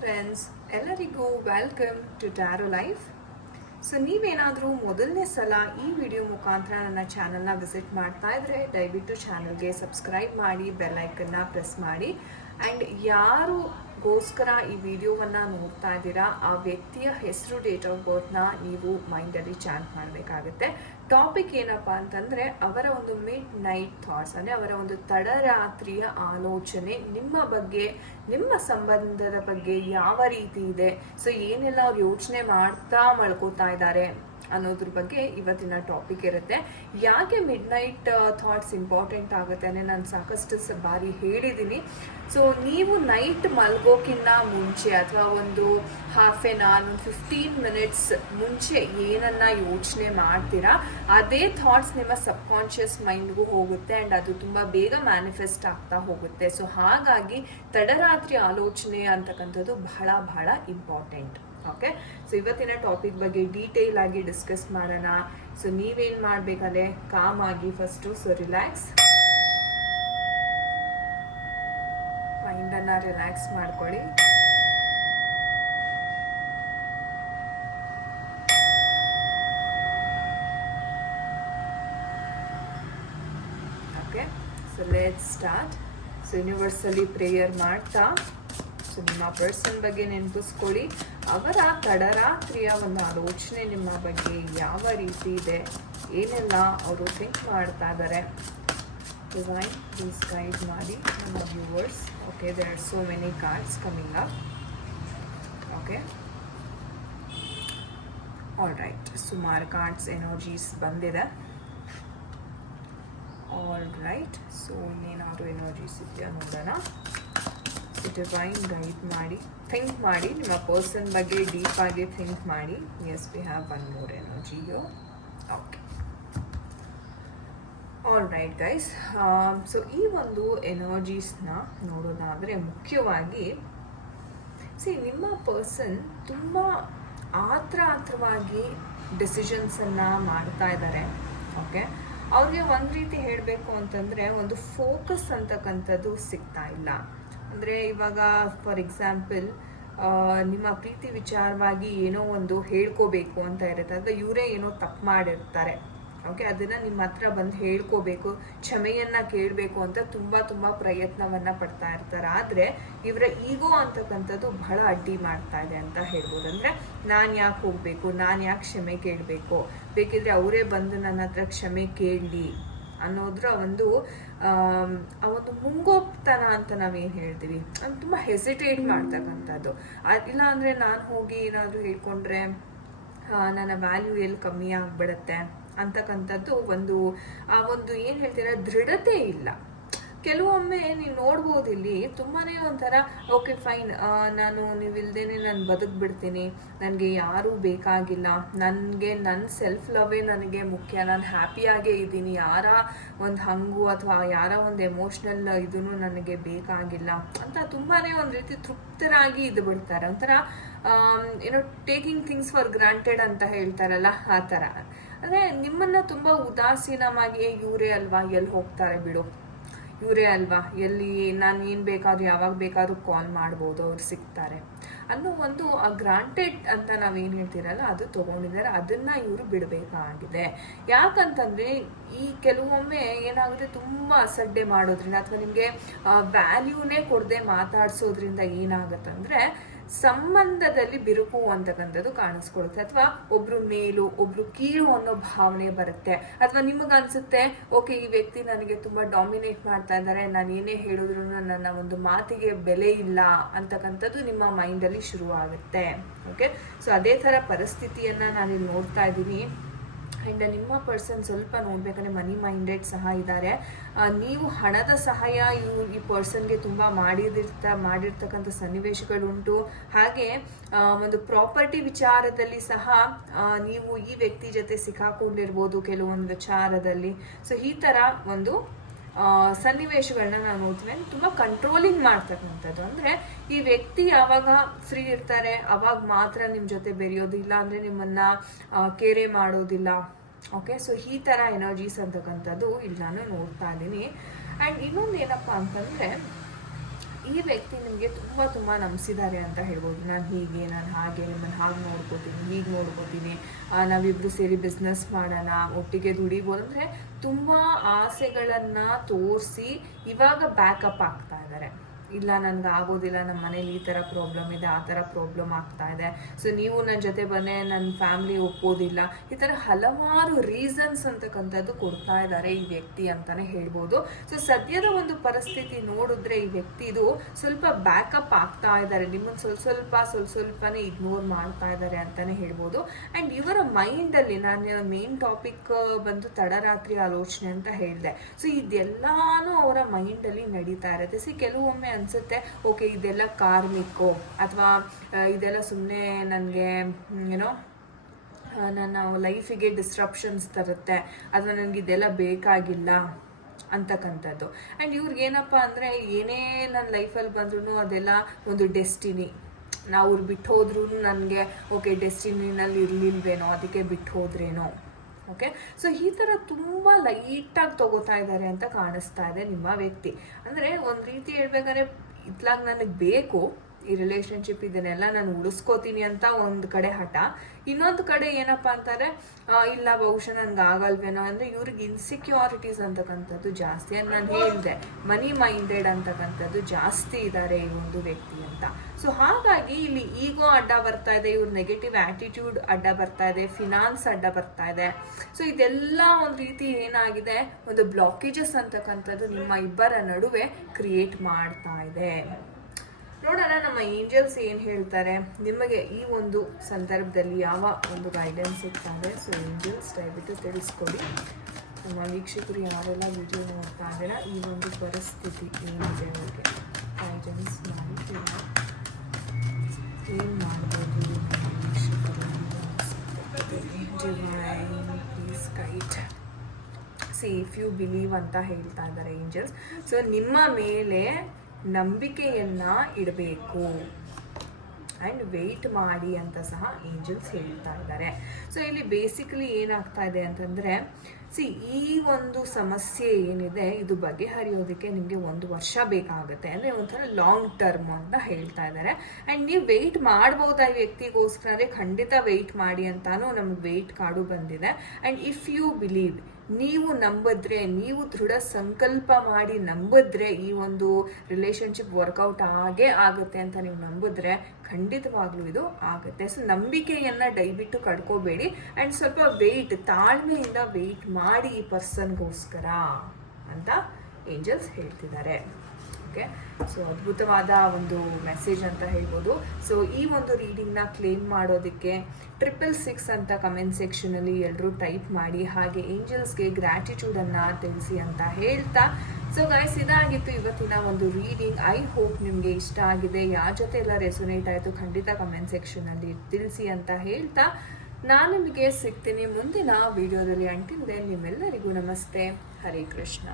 Friends ಎಲ್ಲರಿಗೂ welcome to tarot life so ನೀವೇನಾದರೂ ಮೊದಲನೇ ಸಲ ಈ ವಿಡಿಯೋ ಮುಖಾಂತರ ನನ್ನ ಚಾನಲ್ನ ವಿಸಿಟ್ ಮಾಡ್ತಾ ಇದ್ರೆ, ದಯವಿಟ್ಟು ಚಾನಲ್ಗೆ ಸಬ್ಸ್ಕ್ರೈಬ್ ಮಾಡಿ ಬೆಲ್ಲೈಕನ್ನ ಪ್ರೆಸ್ ಮಾಡಿ. ಆ್ಯಂಡ್ ಯಾರಿಗೋಸ್ಕರ ಈ ವಿಡಿಯೋವನ್ನು ನೋಡ್ತಾ ಇದ್ದೀರಾ? ಆ ವ್ಯಕ್ತಿಯ ಹೆಸರು ಡೇಟ್ ಆಫ್ ಬರ್ತ್ನ ನೀವು ಮೈಂಡಲ್ಲಿ ಚಾನ್ ಮಾಡಬೇಕಾಗುತ್ತೆ. ಟಾಪಿಕ್ ಏನಪ್ಪ ಅಂತಂದರೆ, ಅವರ ಒಂದು ಮಿಡ್ ನೈಟ್ ಥಾಟ್ಸ್ ಅಂದರೆ ಅವರ ಒಂದು ತಡರಾತ್ರಿಯ ಆಲೋಚನೆ, ನಿಮ್ಮ ಬಗ್ಗೆ, ನಿಮ್ಮ ಸಂಬಂಧದ ಬಗ್ಗೆ ಯಾವ ರೀತಿ ಇದೆ? ಸೊ ಏನೆಲ್ಲ ಅವ್ರು ಯೋಚನೆ ಮಾಡ್ತಾ ಮಳ್ಕೋತಾ ಇದ್ದಾರೆ? ಅನ್ನೋದ್ರ ಬಗ್ಗೆ ಇವತ್ತಿನ ಟಾಪಿಕ್ ಇರುತ್ತೆ. ಯಾಕೆ ಮಿಡ್ ನೈಟ್ ಥಾಟ್ಸ್ ಇಂಪಾರ್ಟೆಂಟ್ ಆಗುತ್ತೆ ಅಂದರೆ ನಾನು ಸಾಕಷ್ಟು ಬಾರಿ ಹೇಳಿದ್ದೀನಿ ಸೊ ನೀವು ನೈಟ್ ಮಲ್ಗೋಕ್ಕಿಂತ ಮುಂಚೆ ಅಥವಾ ಒಂದು ಹಾಫ್ ಎನ್ ಅವರ್ ಒಂದು ಫಿಫ್ಟೀನ್ ಮಿನಿಟ್ಸ್ ಮುಂಚೆ ಏನನ್ನ ಯೋಚನೆ ಮಾಡ್ತೀರಾ, ಅದೇ ಥಾಟ್ಸ್ ನಿಮ್ಮ ಸಬ್ಕಾನ್ಷಿಯಸ್ ಮೈಂಡ್ಗೂ ಹೋಗುತ್ತೆ ಆ್ಯಂಡ್ ಅದು ತುಂಬ ಬೇಗ ಮ್ಯಾನಿಫೆಸ್ಟ್ ಆಗ್ತಾ ಹೋಗುತ್ತೆ. ಸೊ ಹಾಗಾಗಿ ತಡರಾತ್ರಿ ಆಲೋಚನೆ ಅಂತಕ್ಕಂಥದ್ದು ಬಹಳ ಬಹಳ ಇಂಪಾರ್ಟೆಂಟ್ ಓಕೆ? ಸೊ ಇವತ್ತಿನ ಟಾಪಿಕ್ ಬಗ್ಗೆ ಡೀಟೇಲ್ ಆಗಿ ಡಿಸ್ಕಸ್ ಮಾಡೋಣ. ಸೊ ನೀವೇನು ಮಾಡಬೇಕಂದ್ರೆ ಕಾಮ್ ಆಗಿ ಫಸ್ಟು ಸೊ ರಿಲ್ಯಾಕ್ಸ್ ಮೈಂಡನ್ನು ರಿಲ್ಯಾಕ್ಸ್ ಮಾಡ್ಕೊಳ್ಳಿ. Okay? So let start so universally prayer ಮಾಡ್ತಾ. ಸೊ ನಿಮ್ಮ ಪರ್ಸನ್ ಬಗ್ಗೆ ನೆನಪಿಸ್ಕೊಳ್ಳಿ. ಅವರ ತಡರಾತ್ರಿಯ ಒಂದು ಆಲೋಚನೆ ನಿಮ್ಮ ಬಗ್ಗೆ ಯಾವ ರೀತಿ ಇದೆ? ಏನೆಲ್ಲ ಅವರು ಥಿಂಕ್ ಮಾಡ್ತಾ ಇದ್ದಾರೆ ಡಿವೈನ್ ಪ್ಲೀಸ್ ಗೈಡ್ ಮಾಡಿ ನಮ್ಮ viewers okay there are so many cards coming up okay all right ಸುಮಾರು ಕಾರ್ಡ್ಸ್ ಎನರ್ಜೀಸ್ ಬಂದಿದೆ. ಆಲ್ ರೈಟ್ ಸೊ ಇನ್ನೇನಾದರೂ ಎನರ್ಜೀಸ್ ಇದೆಯಾ ನೋಡೋಣ? ಡಿವೈನ್ ಗೈಡ್ ಮಾಡಿ ಥಿಂಕ್ ಮಾಡಿ, ನಿಮ್ಮ ಪರ್ಸನ್ ಬಗ್ಗೆ ಡೀಪ್ ಆಗಿ ಥಿಂಕ್ ಮಾಡಿ. Yes we have one more energy Jio okay all right guys so ಈ ಒಂದು ಎನರ್ಜೀಸ್ನ ನೋಡೋದಾದರೆ ಮುಖ್ಯವಾಗಿ ಸಿ ನಿಮ್ಮ ಪರ್ಸನ್ ತುಂಬ ಆತ್ರ ಆತ್ರವಾಗಿ ಡಿಸಿಷನ್ಸನ್ನು ಮಾಡ್ತಾ ಇದ್ದಾರೆ ಓಕೆ ಅವ್ರಿಗೆ ಒಂದು ರೀತಿ ಹೇಳಬೇಕು ಅಂತಂದರೆ, ಒಂದು ಫೋಕಸ್ ಅಂತಕ್ಕಂಥದ್ದು ಸಿಗ್ತಾ ಇಲ್ಲ. ಅಂದರೆ ಇವಾಗ ಫಾರ್ ಎಕ್ಸಾಂಪಲ್ ನಿಮ್ಮ ಪ್ರೀತಿ ವಿಚಾರವಾಗಿ ಏನೋ ಒಂದು ಹೇಳ್ಕೋಬೇಕು ಅಂತ ಇರುತ್ತೆ. ಅಥವಾ ಇವರೇ ಏನೋ ತಪ್ಪು ಮಾಡಿರ್ತಾರೆ. ಓಕೆ ಅದನ್ನು ನಿಮ್ಮ ಹತ್ರ ಬಂದು ಹೇಳ್ಕೋಬೇಕು, ಕ್ಷಮೆಯನ್ನು ಕೇಳಬೇಕು ಅಂತ ತುಂಬ ತುಂಬ ಪ್ರಯತ್ನವನ್ನು ಪಡ್ತಾ ಇರ್ತಾರೆ. ಆದರೆ ಇವರ ಈಗೋ ಅಂತಕ್ಕಂಥದ್ದು ಬಹಳ ಅಡ್ಡಿ ಮಾಡ್ತಾ ಇದೆ ಅಂತ ಹೇಳ್ಬೋದು. ಅಂದರೆ ನಾನು ಯಾಕೆ ಹೋಗಬೇಕು? ನಾನು ಯಾಕೆ ಕ್ಷಮೆ ಕೇಳಬೇಕು? ಬೇಕಿದ್ರೆ ಅವರೇ ಬಂದು ನನ್ನ ಹತ್ರ ಕ್ಷಮೆ ಕೇಳಲಿ. ಅನ್ನೋದ್ರ ಒಂದು ಆ ಒಂದು ಮುಂಗೋಪ್ತನ ಅಂತ ನಾವೇನು ಹೇಳ್ತೀವಿ? ಅದು ತುಂಬ ಹೆಸಿಟೇಟ್ ಮಾಡ್ತಕ್ಕಂಥದ್ದು. ಇಲ್ಲ ಅಂದರೆ ನಾನು ಹೋಗಿ ಏನಾದರೂ ಹೇಳ್ಕೊಂಡ್ರೆ ನನ್ನ ವ್ಯಾಲ್ಯೂ ಎಲ್ಲಿ ಕಮ್ಮಿ ಆಗಿಬಿಡತ್ತೆ ಅಂತಕ್ಕಂಥದ್ದು ಒಂದು ಆ ಒಂದು ಏನು ಹೇಳ್ತೀರಾ ದೃಢತೆ ಇಲ್ಲ. ಕೆಲವೊಮ್ಮೆ ನೀವು ನೋಡ್ಬೋದು ಇಲ್ಲಿ ತುಂಬಾ ಒಂಥರ ಓಕೆ ಫೈನ್ ನಾನು ನೀವಿಲ್ದೇನೆ ನಾನು ಬದುಕ್ಬಿಡ್ತೀನಿ, ನನಗೆ ಯಾರೂ ಬೇಕಾಗಿಲ್ಲ, ನನಗೆ ನನ್ನ ಸೆಲ್ಫ್ ಲವೇ ನನಗೆ ಮುಖ್ಯ, ನಾನು ಹ್ಯಾಪಿಯಾಗೇ ಇದ್ದೀನಿ, ಯಾರ ಒಂದು ಹಂಗು ಅಥವಾ ಯಾರ ಒಂದು ಎಮೋಷ್ನಲ್ ಇದೂ ನನಗೆ ಬೇಕಾಗಿಲ್ಲ ಅಂತ ತುಂಬಾ ಒಂದು ರೀತಿ ತೃಪ್ತರಾಗಿ ಇದು ಬಿಡ್ತಾರೆ. ಒಂಥರ ಏನೋ ಟೇಕಿಂಗ್ ಥಿಂಗ್ಸ್ ಫಾರ್ ಗ್ರಾಂಟೆಡ್ ಅಂತ ಹೇಳ್ತಾರಲ್ಲ, ಆ ಥರ. ಅಂದರೆ ನಿಮ್ಮನ್ನು ತುಂಬ ಉದಾಸೀನವಾಗಿ ಇವರೇ ಅಲ್ವಾ ಎಲ್ಲಿ ಹೋಗ್ತಾರೆ ಬಿಡು. ಇವರೇ ಅಲ್ವಾ? ಎಲ್ಲಿ ನಾನು ಏನು ಬೇಕಾದ್ರೂ, ಯಾವಾಗ ಬೇಕಾದ್ರೂ ಕಾಲ್ ಮಾಡ್ಬೋದು, ಅವ್ರು ಸಿಗ್ತಾರೆ. ಅನ್ನೋ ಒಂದು ಗ್ರಾಂಟೆಡ್ ಅಂತ ನಾವೇನು ಹೇಳ್ತೀರಲ್ಲ, ಅದು ತೊಗೊಂಡಿದ್ದಾರೆ. ಅದನ್ನು ಇವರು ಬಿಡಬೇಕಾಗಿದೆ. ಯಾಕಂತಂದರೆ, ಈ ಕೆಲವೊಮ್ಮೆ ಏನಾಗುತ್ತೆ, ತುಂಬ ಅಸಡ್ಡೆ ಮಾಡೋದ್ರಿಂದ ಅಥವಾ ನಿಮಗೆ ವ್ಯಾಲ್ಯೂನೇ ಕೊಡದೆ ಮಾತಾಡ್ಸೋದ್ರಿಂದ ಏನಾಗುತ್ತಂದರೆ ಸಂಬಂಧದಲ್ಲಿ ಬಿರುಕು ಅಂತಕ್ಕಂಥದ್ದು ಕಾಣಿಸ್ಕೊಳುತ್ತೆ. ಅಥವಾ ಒಬ್ರು ಮೇಲು, ಒಬ್ರು ಕೀಳು ಅನ್ನೋ ಭಾವನೆ ಬರುತ್ತೆ. ಅಥವಾ ನಿಮಗೆ ಅನ್ಸುತ್ತೆ ಓಕೆ, ಈ ವ್ಯಕ್ತಿ ನನಗೆ ತುಂಬಾ ಡಾಮಿನೇಟ್ ಮಾಡ್ತಾ ಇದ್ದಾರೆ, ನಾನು ಏನೇ ಹೇಳಿದ್ರು ನನ್ನ ಒಂದು ಮಾತಿಗೆ ಬೆಲೆ ಇಲ್ಲ ಅಂತಕ್ಕಂಥದ್ದು ನಿಮ್ಮ ಮೈಂಡಲ್ಲಿ ಶುರು ಆಗುತ್ತೆ ಓಕೆ ಸೊ ಅದೇ ಥರ ಪರಿಸ್ಥಿತಿಯನ್ನ ನಾನಿಲ್ಲಿ ನೋಡ್ತಾ ಇದ್ದೀನಿ. ಆ್ಯಂಡ್ ನಿಮ್ಮ ಪರ್ಸನ್ ಸ್ವಲ್ಪ ನೋಡ್ಬೇಕಂದ್ರೆ ಮನಿ ಮೈಂಡೆಡ್ ಸಹ ಇದ್ದಾರೆ. ನೀವು ಹಣದ ಸಹಾಯ ಇವು ಈ ಪರ್ಸನ್ಗೆ ತುಂಬ ಮಾಡಿದಿರ್ತ, ಮಾಡಿರ್ತಕ್ಕಂಥ ಸನ್ನಿವೇಶಗಳುಂಟು. ಹಾಗೆ ಒಂದು ಪ್ರಾಪರ್ಟಿ ವಿಚಾರದಲ್ಲಿ ಸಹ ನೀವು ಈ ವ್ಯಕ್ತಿ ಜೊತೆ ಸಿಕ್ಕಾಕೊಂಡಿರ್ಬೋದು ಕೆಲವೊಂದು ವಿಚಾರದಲ್ಲಿ. ಸೊ ಈ ಥರ ಒಂದು ಸನ್ನಿವೇಶಗಳನ್ನ ನಾವು ನೋಡ್ತೀವಿ ತುಂಬ ಕಂಟ್ರೋಲಿಂಗ್ ಮಾಡ್ತಕ್ಕಂಥದ್ದು. ಅಂದರೆ ಈ ವ್ಯಕ್ತಿ ಯಾವಾಗ ಫ್ರೀ ಇರ್ತಾರೆ, ಅವಾಗ ಮಾತ್ರ ನಿಮ್ಮ ಜೊತೆ ಬೆರೆಯೋದಿಲ್ಲ, ಅಂದ್ರೆ ನಿಮ್ಮನ್ನ ಕೇರೆ ಮಾಡೋದಿಲ್ಲ. ಓಕೆ ಸೊ ಈ ಥರ ಎನರ್ಜೀಸ್ ಅಂತಕ್ಕಂಥದ್ದು ಇಲ್ಲಿ ನಾನು ನೋಡ್ತಾ ಇದ್ದೀನಿ. ಆ್ಯಂಡ್ ಇನ್ನೊಂದು ಏನಪ್ಪ ಅಂತಂದರೆ ಈ ವ್ಯಕ್ತಿ ನಿಮಗೆ ತುಂಬ ತುಂಬ ನಂಬಿಸಿದ್ದಾರೆ ಅಂತ ಹೇಳ್ಬೋದು. ನಾನು ಹೀಗೆ, ನಾನು ಹಾಗೆ ನಿಮ್ಮನ್ನು ಹಾಗೆ ನೋಡ್ಕೋತೀನಿ, ಹೀಗೆ ನೋಡ್ಕೋತೀನಿ. ನಾವಿಬ್ಬರು ಸೇರಿ ಬಿಸ್ನೆಸ್ ಮಾಡೋಣ, ಒಟ್ಟಿಗೆ ದುಡಿಬೋದು ಅಂದರೆ ತುಂಬ ಆಸೆಗಳನ್ನು ತೋರಿಸಿ ಇವಾಗ ಬ್ಯಾಕಪ್ ಆಗ್ತಾ ಇದ್ದಾರೆ ಇಲ್ಲ, ನನ್ಗೆ ಆಗೋದಿಲ್ಲ ನಮ್ಮ ಮನೇಲಿ ಈ ಥರ ಪ್ರಾಬ್ಲಮ್ ಇದೆ, ಆ ಥರ ಪ್ರಾಬ್ಲಮ್ ಆಗ್ತಾ ಇದೆ. ಸೊ ನೀವು ನನ್ನ ಜೊತೆ ಬನ್ನಿ ನನ್ನ ಫ್ಯಾಮ್ಲಿ ಒಪ್ಪೋದಿಲ್ಲ ಈ ಥರ ಹಲವಾರು ರೀಸನ್ಸ್ ಅಂತಕ್ಕಂಥದ್ದು ಕೊಡ್ತಾ ಇದ್ದಾರೆ ಈ ವ್ಯಕ್ತಿ ಅಂತಾನೆ ಹೇಳ್ಬೋದು. ಸೊ ಸದ್ಯದ ಒಂದು ಪರಿಸ್ಥಿತಿ ನೋಡಿದ್ರೆ ಈ ವ್ಯಕ್ತಿದು ಸ್ವಲ್ಪ ಬ್ಯಾಕಪ್ ಆಗ್ತಾ ಇದ್ದಾರೆ ನಿಮ್ಮನ್ನು ಸ್ವಲ್ಪ ಸ್ವಲ್ಪ ಸ್ವಲ್ಪ ಸ್ವಲ್ಪನೇ ಇಗ್ನೋರ್ ಮಾಡ್ತಾ ಇದ್ದಾರೆ ಅಂತಾನೆ ಹೇಳ್ಬೋದು. ಆ್ಯಂಡ್ ಇವರ ಮೈಂಡಲ್ಲಿ ನಾನು ಮೇನ್ ಟಾಪಿಕ್ ಬಂದು ತಡರಾತ್ರಿ ಆಲೋಚನೆ ಅಂತ ಹೇಳಿದೆ. ಸೊ ಇದೆಲ್ಲಾನು ಅವರ ಮೈಂಡಲ್ಲಿ ನಡೀತಾ ಇರುತ್ತೆ. ಸಿ ಕೆಲವೊಮ್ಮೆ ಅನ್ಸುತ್ತೆ, ಓಕೆ, ಇದೆಲ್ಲ ಕಾರ್ಮಿಕ್ಕು ಅಥವಾ ಇದೆಲ್ಲ ಸುಮ್ಮನೆ ನನಗೆ ಏನೋ ನನ್ನ ಲೈಫಿಗೆ ಡಿಸ್ಟ್ರಪ್ಷನ್ಸ್ ತರುತ್ತೆ, ಅಥವಾ ನನಗೆ ಇದೆಲ್ಲ ಬೇಕಾಗಿಲ್ಲ ಅಂತಕ್ಕಂಥದ್ದು. ಆ್ಯಂಡ್ ಇವ್ರಿಗೆ ಏನಪ್ಪ ಅಂದರೆ, ಏನೇ ನನ್ನ ಲೈಫಲ್ಲಿ ಬಂದ್ರೂ ಅದೆಲ್ಲ ಒಂದು ಡೆಸ್ಟಿನಿ ನಾವು ಅವ್ರು ಬಿಟ್ಟು ಹೋದ್ರೂ ನನಗೆ, ಓಕೆ ಡೆಸ್ಟಿನಿನಲ್ಲಿ ಇರಲಿಲ್ವೇನೋ ಅದಕ್ಕೆ ಬಿಟ್ಟು ಹೋದ್ರೇನೋ ಓಕೆ? ಸೊ ಈ ಥರ ತುಂಬ ಲೈಟಾಗಿ ತಗೋತಾ ಇದ್ದಾರೆ ಅಂತ ಕಾಣಿಸ್ತಾ ಇದೆ ನಿಮ್ಮ ವ್ಯಕ್ತಿ. ಅಂದರೆ ಒಂದು ರೀತಿ ಹೇಳ್ಬೇಕಾದ್ರೆ, ಇತ್ಲಾಗ ನನಗೆ ಬೇಕು. ಈ ರಿಲೇಶನ್ಶಿಪ್ ಇದನ್ನೆಲ್ಲ ನಾನು ಉಳಿಸ್ಕೋತೀನಿ ಅಂತ ಒಂದು ಕಡೆ ಹಠ. ಇನ್ನೊಂದು ಕಡೆ ಏನಪ್ಪ ಅಂತಾರೆ ಇಲ್ಲ ಬಹುಶಃ ನನ್ಗೆ ಆಗಲ್ವೇನೋ ಅಂದರೆ ಇವ್ರಿಗೆ ಇನ್ಸೆಕ್ಯೂರಿಟೀಸ್ ಅಂತಕ್ಕಂಥದ್ದು ಜಾಸ್ತಿ. ಅಂತ ನಾನು ಹೇಳಿದೆ ಮನಿ ಮೈಂಡೆಡ್ ಅಂತಕ್ಕಂಥದ್ದು ಜಾಸ್ತಿ ಇದ್ದಾರೆ ಈ ಒಂದು ವ್ಯಕ್ತಿ ಅಂತ. ಸೊ ಹಾಗಾಗಿ ಇಲ್ಲಿ ಈಗೋ ಅಡ್ಡ ಬರ್ತಾ ಇದೆ, ಇವ್ರ ನೆಗೆಟಿವ್ ಆಟಿಟ್ಯೂಡ್ ಅಡ್ಡ ಬರ್ತಾ ಇದೆ ಫಿನಾನ್ಸ್ ಅಡ್ಡ ಬರ್ತಾ ಇದೆ. ಸೊ ಇದೆಲ್ಲ ಒಂದು ರೀತಿ ಏನಾಗಿದೆ, ಒಂದು ಬ್ಲಾಕೇಜಸ್ ಅಂತಕ್ಕಂಥದ್ದು ನಿಮ್ಮ ಇಬ್ಬರ ನಡುವೆ ಕ್ರಿಯೇಟ್ ಮಾಡ್ತಾ ಇದೆ. ನೋಡೋಣ, ನಮ್ಮ ಏಂಜಲ್ಸ್ ಏನು ಹೇಳ್ತಾರೆ. ನಿಮಗೆ ಈ ಒಂದು ಸಂದರ್ಭದಲ್ಲಿ ಯಾವ ಒಂದು ಗೈಡೆನ್ಸ್ ಸಿಗ್ತಾರೆ ಸೊ ಏಂಜಲ್ಸ್ ದಯವಿಟ್ಟು ತಿಳಿಸ್ಕೊಡಿ. ನಮ್ಮ ವೀಕ್ಷಕರು ಯಾರೆಲ್ಲ ವಿಡಿಯೋ ನೋಡ್ತಾ ಇದ್ದಾರೆ, ಈ ಒಂದು ಪರಿಸ್ಥಿತಿ ಏನಿದೆ ಅವರಿಗೆ? ಗೈಡೆನ್ಸ್ ಮಾಡಿ ಏನು ಮಾಡ್ಬೋದು please see if you believe ಅಂತ ಹೇಳ್ತಾ ಇದ್ದಾರೆ ಏಂಜಲ್ಸ್. ಸೊ ನಿಮ್ಮ ಮೇಲೆ ನಂಬಿಕೆಯನ್ನ ಇಡಬೇಕು. ಆ್ಯಂಡ್ ವೆಯ್ಟ್ ಮಾಡಿ ಅಂತ ಸಹ ಏಂಜಲ್ಸ್ ಹೇಳ್ತಾ ಇದ್ದಾರೆ. ಸೊ ಇಲ್ಲಿ ಬೇಸಿಕಲಿ ಏನಾಗ್ತಾ ಇದೆ ಅಂತಂದರೆ ಸಿ ಈ ಒಂದು ಸಮಸ್ಯೆ ಏನಿದೆ, ಇದು ಬಗೆಹರಿಯೋದಕ್ಕೆ ನಿಮಗೆ ಒಂದು ವರ್ಷ ಬೇಕಾಗುತ್ತೆ. ಅಂದರೆ ಒಂಥರ ಲಾಂಗ್ ಟರ್ಮ್ ಅಂತ ಹೇಳ್ತಾ ಇದ್ದಾರೆ. ಆ್ಯಂಡ್ ನೀವು ವೆಯ್ಟ್ ಮಾಡ್ಬೋದಾ ಈ ವ್ಯಕ್ತಿಗೋಸ್ಕರ ಅಂದರೆ ಖಂಡಿತ ವೆಯ್ಟ್ ಮಾಡಿ ಅಂತಾನು ನಮಗೆ ವೆಯ್ಟ್ ಕಾರ್ಡು ಬಂದಿದೆ. ಆ್ಯಂಡ್ ಇಫ್ ಯು ಬಿಲೀವ್ ನೀವು ನಂಬಿದ್ರೆ, ನೀವು ದೃಢ ಸಂಕಲ್ಪ ಮಾಡಿ ನಂಬಿದ್ರೆ ಈ ಒಂದು ರಿಲೇಶನ್ಶಿಪ್ ವರ್ಕೌಟ್ ಆಗೇ ಆಗುತ್ತೆ ಅಂತ ನೀವು ನಂಬಿದ್ರೆ ಖಂಡಿತವಾಗ್ಲೂ ಇದು ಆಗುತ್ತೆ. ಸೊ ನಂಬಿಕೆಯನ್ನ ದಯವಿಟ್ಟು ಕಡ್ಕೋಬೇಡಿ. ಆ್ಯಂಡ್ ಸ್ವಲ್ಪ ವೆಯ್ಟ್ ತಾಳ್ಮೆಯಿಂದ ವೆಯ್ಟ್ ಮಾಡಿ ಈ ಪರ್ಸನ್ಗೋಸ್ಕರ ಅಂತ ಏಂಜಲ್ಸ್ ಹೇಳ್ತಿದ್ದಾರೆ. ಓಕೆ ಸೊ ಅದ್ಭುತವಾದ ಒಂದು ಮೆಸೇಜ್ ಅಂತ ಹೇಳ್ಬೋದು. ಸೊ ಈ ಒಂದು ರೀಡಿಂಗ್ನ ಕ್ಲೇಮ್ ಮಾಡೋದಕ್ಕೆ ಟ್ರಿಪಲ್ ಸಿಕ್ಸ್ ಅಂತ ಕಮೆಂಟ್ ಸೆಕ್ಷನಲ್ಲಿ ಎಲ್ಲರೂ ಟೈಪ್ ಮಾಡಿ, ಹಾಗೆ ಏಂಜಲ್ಸ್ಗೆ ಗ್ರ್ಯಾಟಿಟ್ಯೂಡನ್ನು ತಿಳಿಸಿ ಅಂತ ಹೇಳ್ತಾ. ಸೊ ಗೈಸ್ ಇದಾಗಿತ್ತು ಇವತ್ತಿನ ಒಂದು ರೀಡಿಂಗ್ ಐ ಹೋಪ್ ನಿಮಗೆ ಇಷ್ಟ ಆಗಿದೆ. ಯಾರ ಜೊತೆ ಎಲ್ಲ ರೆಸೊನೇಟ್ ಆಯಿತು ಖಂಡಿತ ಕಮೆಂಟ್ ಸೆಕ್ಷನಲ್ಲಿ ತಿಳಿಸಿ ಅಂತ ಹೇಳ್ತಾ. ನಾನು ನಿಮಗೆ ಸಿಗ್ತೀನಿ ಮುಂದಿನ ವಿಡಿಯೋದಲ್ಲಿ ಅಂಟಿಂದೆ ನಿಮ್ಮೆಲ್ಲರಿಗೂ ನಮಸ್ತೆ. ಹರೇ ಕೃಷ್ಣ.